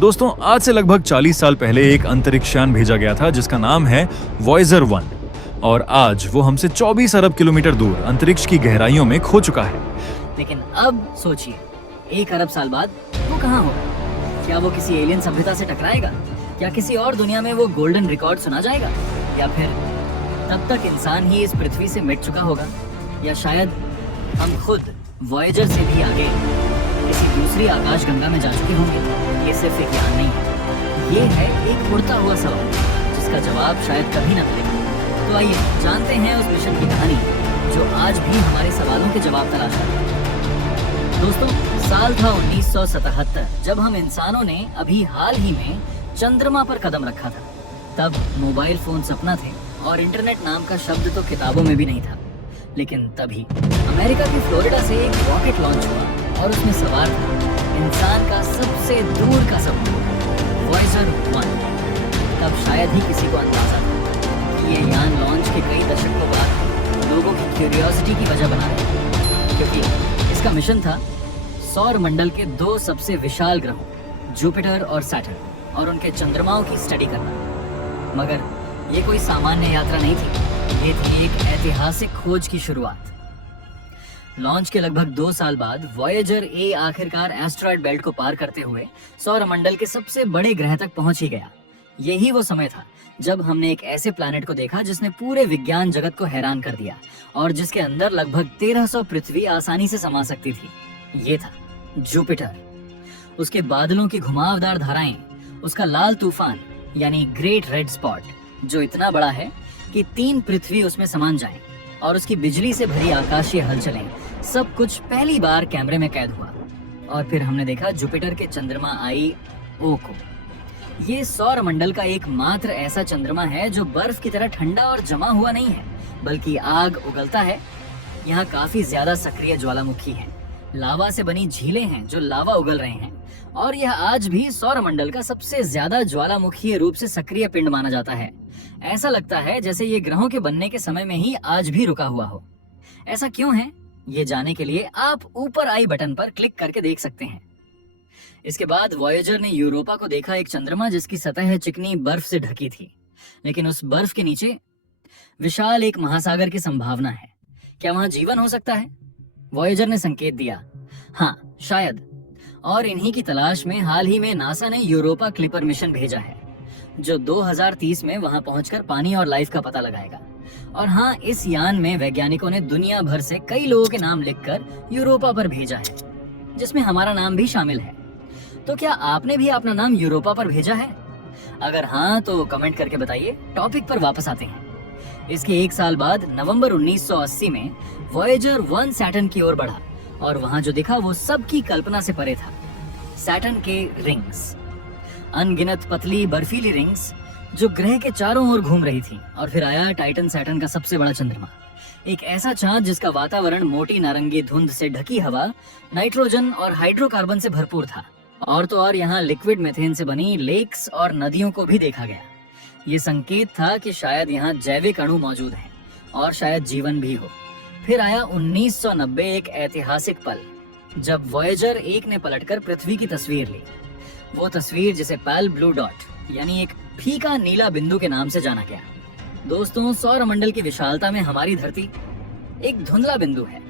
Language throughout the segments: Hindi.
दोस्तों, आज से लगभग 40 साल पहले एक अंतरिक्ष यान भेजा गया था जिसका नाम है वॉयेजर 1 और आज वो हमसे 24 अरब किलोमीटर दूर अंतरिक्ष की गहराइयों में खो चुका है। लेकिन अब सोचिए, 1 अरब साल बाद वो कहाँ होगा? क्या वो किसी एलियन सभ्यता से टकराएगा? क्या किसी और दुनिया में वो गोल्डन रिकॉर्ड सुना जाएगा? या फिर तब तक इंसान ही इस पृथ्वी से मिट चुका होगा? या शायद हम खुद वॉयेजर से भी आगे किसी दूसरी आकाशगंगा में जा चुके होंगे? ये सिर्फ एक यान नहीं है, ये है एक उड़ता हुआ सवाल जिसका जवाब शायद कभी न मिले। तो आइए जानते हैं उस मिशन की कहानी जो आज भी हमारे सवालों के जवाब तलाश रहा है। दोस्तों, साल था 1977 जब हम इंसानों ने अभी हाल ही में चंद्रमा पर कदम रखा था। तब मोबाइल फोन सपना थे और इंटरनेट नाम का शब्द तो किताबों में भी नहीं था। लेकिन तभी अमेरिका की फ्लोरिडा से एक रॉकेट लॉन्च हुआ और उसमें सवार था इंसान का सबसे दूर का सपना, वॉयेजर 1। तब शायद ही किसी को अंदाजा था कि ये यान लॉन्च के कई दशकों बाद लोगों की क्यूरियोसिटी की वजह बना रहा है, क्योंकि इसका मिशन था सौर मंडल के 2 सबसे विशाल ग्रहों जुपिटर और सैटर्न और उनके चंद्रमाओं की स्टडी करना। मगर ये कोई सामान्य यात्रा नहीं थी, ये थी एक ऐतिहासिक खोज की शुरुआत। लॉन्च के लगभग 2 साल बाद वॉयेजर ए आखिरकार एस्टेरॉयड बेल्ट को पार करते हुए सौर मंडल के सबसे बड़े ग्रह तक पहुंच ही गया। यही वो समय था जब हमने एक ऐसे प्लैनेट को देखा जिसने पूरे विज्ञान जगत को हैरान कर दिया और जिसके अंदर लगभग 1300 पृथ्वी आसानी से समा सकती थी। ये था जुपिटर। उसके बादलों की घुमावदार धाराएं, उसका लाल तूफान यानी ग्रेट रेड स्पॉट जो इतना बड़ा है कि 3 पृथ्वी उसमें समान जाएं, और उसकी बिजली से भरी आकाशीय हलचलें, सब कुछ पहली बार कैमरे में कैद हुआ। और फिर हमने देखा जुपिटर के चंद्रमा Io को। ये सौर मंडल का एकमात्र ऐसा चंद्रमा है जो बर्फ की तरह ठंडा और जमा हुआ नहीं है, बल्कि आग उगलता है। यहाँ काफी ज्यादा सक्रिय ज्वालामुखी हैं, लावा से बनी झीलें हैं जो लावा उगल रहे हैं, और यह आज भी सौर मंडल का सबसे ज्यादा ज्वालामुखीय रूप से सक्रिय पिंड माना जाता है। ऐसा लगता है जैसे ये ग्रहों के बनने के समय में ही आज भी रुका हुआ हो। ऐसा क्यों है, ये जानने के लिए आप ऊपर आई बटन पर क्लिक करके देख सकते हैं। इसके बाद वॉयेजर ने यूरोपा को देखा, एक चंद्रमा जिसकी सतह चिकनी बर्फ से ढकी थी, लेकिन उस बर्फ के नीचे विशाल एक महासागर की संभावना है। क्या वहां जीवन हो सकता है? वॉयेजर ने संकेत दिया, हाँ शायद। और इन्हीं की तलाश में हाल ही में नासा ने यूरोपा क्लिपर मिशन भेजा है जो 2030 में वहां पहुंचकर पानी और लाइफ का पता लगाएगा। और हाँ, इस यान में वैज्ञानिकों ने दुनिया भर से कई लोगों के नाम लिखकर यूरोपा पर भेजा है, जिसमें हमारा नाम भी शामिल है। तो क्या आपने भी अपना नाम यूरोपा पर भेजा है? अगर हाँ तो कमेंट करके बताइए। टॉपिक पर वापस आते हैं। इसके 1 साल बाद नवंबर 1980 में वॉयेजर 1 सैटर्न की ओर बढ़ा और वहां जो दिखा वो सबकी कल्पना से परे था। सैटर्न के रिंग्स, अनगिनत पतली बर्फीली रिंग्स जो ग्रह के चारों ओर घूम रही थी। और फिर आया टाइटन, सैटर्न का सबसे बड़ा चंद्रमा, एक ऐसा चांद जिसका वातावरण मोटी नारंगी धुंध से ढकी हवा, नाइट्रोजन और हाइड्रोकार्बन से भरपूर था। और तो और यहाँ लिक्विड मीथेन से बनी लेक्स और नदियों को भी देखा गया। ये संकेत था कि शायद यहाँ जैविक अणु मौजूद हैं और शायद जीवन भी हो। फिर आया 1990, एक ऐतिहासिक पल जब वॉयेजर 1 ने पलटकर पृथ्वी की तस्वीर ली। वो तस्वीर जिसे पैल ब्लू डॉट यानी एक फीका नीला बिंदु के नाम से जाना गया। दोस्तों, सौर मंडल की विशालता में हमारी धरती एक धुंधला बिंदु है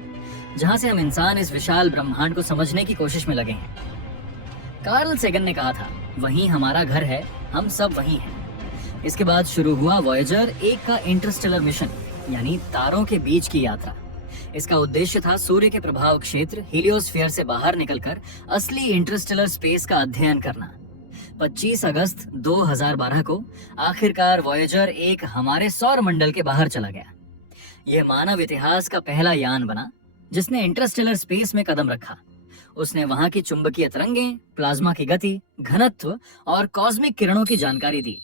जहां से हम इंसान इस विशाल ब्रह्मांड को समझने की कोशिश में लगे हैं। कार्ल सेगन ने कहा था, वहीं हमारा घर है, हम सब वहीं हैं। इसके बाद शुरू हुआ वॉयेजर 1 का इंटरस्टेलर मिशन यानी तारों के बीच की यात्रा। इसका उद्देश्य था सूर्य के प्रभाव क्षेत्र हीलियोस्फीयर से बाहर निकलकर असली इंटरस्टेलर स्पेस का अध्ययन करना। 25 अगस्त 2012 को आखिरकार वॉयेजर 1 हमारे सौर मंडल के बाहर चला गया। यह मानव इतिहास का पहला यान बना जिसने इंटरस्टेलर स्पेस में कदम रखा। उसने वहां की चुंबकीय तरंगें, प्लाज्मा की गति, घनत्व और कॉस्मिक किरणों की जानकारी दी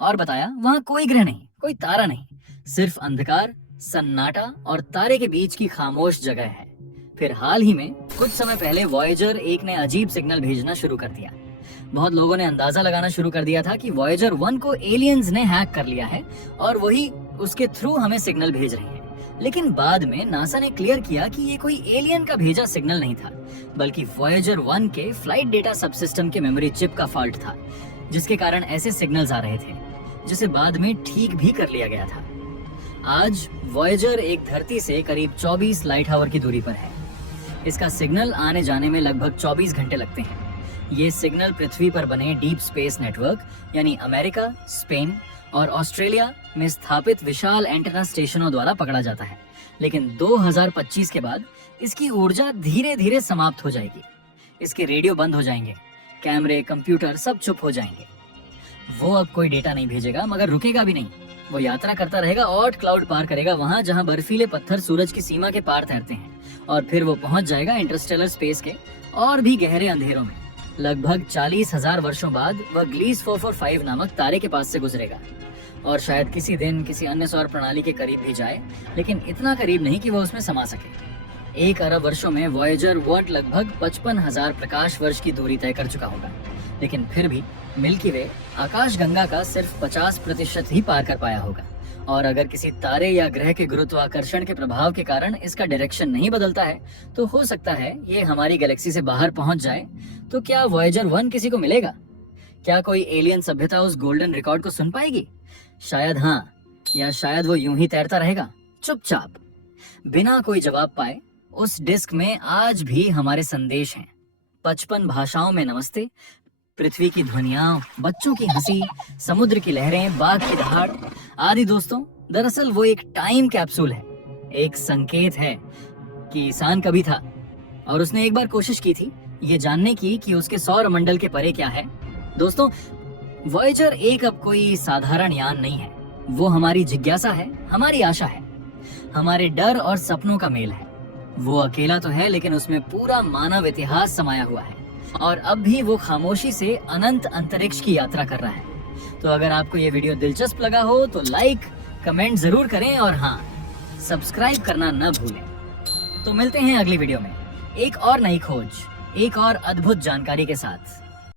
और बताया वहां कोई ग्रह नहीं, कोई तारा नहीं, सिर्फ अंधकार, सन्नाटा और तारे के बीच की खामोश जगह है। फिर हाल ही में कुछ समय पहले वॉयेजर 1 ने अजीब सिग्नल भेजना शुरू कर दिया। बहुत लोगों ने अंदाजा लगाना शुरू कर दिया था कि वॉयेजर 1 को एलियंस ने हैक कर लिया है और वही उसके थ्रू हमें सिग्नल भेज रहे हैं। लेकिन बाद में नासा ने क्लियर किया कि ये कोई एलियन का भेजा सिग्नल नहीं था, बल्कि वॉयेजर 1 के फ्लाइट डेटा सबसिस्टम के मेमोरी चिप का फॉल्ट था, जिसके कारण ऐसे सिग्नल्स आ रहे थे, जिसे बाद में ठीक भी कर लिया गया था। आज वॉयेजर एक धरती से करीब 24 लाइट आवर की दूरी पर है। इसका सिग्नल आने जाने में लगभग 24 घंटे लगते हैं। ये सिग्नल पृथ्वी पर बने डीप स्पेस नेटवर्क यानी अमेरिका, स्पेन और ऑस्ट्रेलिया में स्थापित विशाल एंटेना स्टेशनों द्वारा पकड़ा जाता है। लेकिन 2025 के बाद इसकी ऊर्जा धीरे धीरे समाप्त हो जाएगी। इसके रेडियो बंद हो जाएंगे, कैमरे, कंप्यूटर सब चुप हो जाएंगे। वो अब कोई डेटा नहीं भेजेगा, मगर रुकेगा भी नहीं। वो यात्रा करता रहेगा, ऑट क्लाउड पार करेगा, वहां जहां बर्फीले पत्थर सूरज की सीमा के पार तैरते हैं, और फिर वो पहुंच जाएगा इंटरस्टेलर स्पेस के और भी गहरे अंधेरों में। लगभग 40,000 वर्षों बाद वह ग्लीस 445 नामक तारे के पास से गुजरेगा और शायद किसी दिन किसी अन्य सौर प्रणाली के करीब भी जाए, लेकिन इतना करीब नहीं कि वह उसमें समा सके। 1 अरब वर्षों में वॉयेजर 1 लगभग 55,000 प्रकाश वर्ष की दूरी तय कर चुका होगा, लेकिन फिर भी मिल्की वे आकाशगंगा का सिर्फ 50% ही पार कर पाया होगा। और अगर किसी तारे या ग्रह के गुरुत्वाकर्षण के प्रभाव के कारण इसका डायरेक्शन नहीं बदलता है, तो हो सकता है ये हमारी गैलेक्सी से बाहर पहुंच जाए। तो क्या वॉयेजर 1 किसी को मिलेगा? क्या कोई एलियन सभ्यता उस गोल्डन रिकॉर्ड को सुन पाएगी? शायद हाँ, या शायद वो यूं ही तैरता रहेगा चुपचाप, बिना कोई जवाब पाए। उस डिस्क में आज भी हमारे संदेश हैं। 55 भाषाओं में नमस्ते, पृथ्वी की ध्वनियां, बच्चों की हंसी, समुद्र की लहरें, बाघ की दहाड़ आदि। दोस्तों, दरअसल वो एक टाइम कैप्सूल है, एक संकेत है कि इंसान कभी था और उसने एक बार कोशिश की थी ये जानने की कि उसके सौर मंडल के परे क्या है। दोस्तों, वॉयेजर 1 अब कोई साधारण यान नहीं है। वो हमारी जिज्ञासा है, हमारी आशा है, हमारे डर और सपनों का मेल है। वो अकेला तो है, लेकिन उसमें पूरा मानव इतिहास समाया हुआ है, और अब भी वो खामोशी से अनंत अंतरिक्ष की यात्रा कर रहा है। तो अगर आपको ये वीडियो दिलचस्प लगा हो तो लाइक, कमेंट जरूर करें, और हाँ, सब्सक्राइब करना न भूलें। तो मिलते हैं अगली वीडियो में एक और नई खोज, एक और अद्भुत जानकारी के साथ।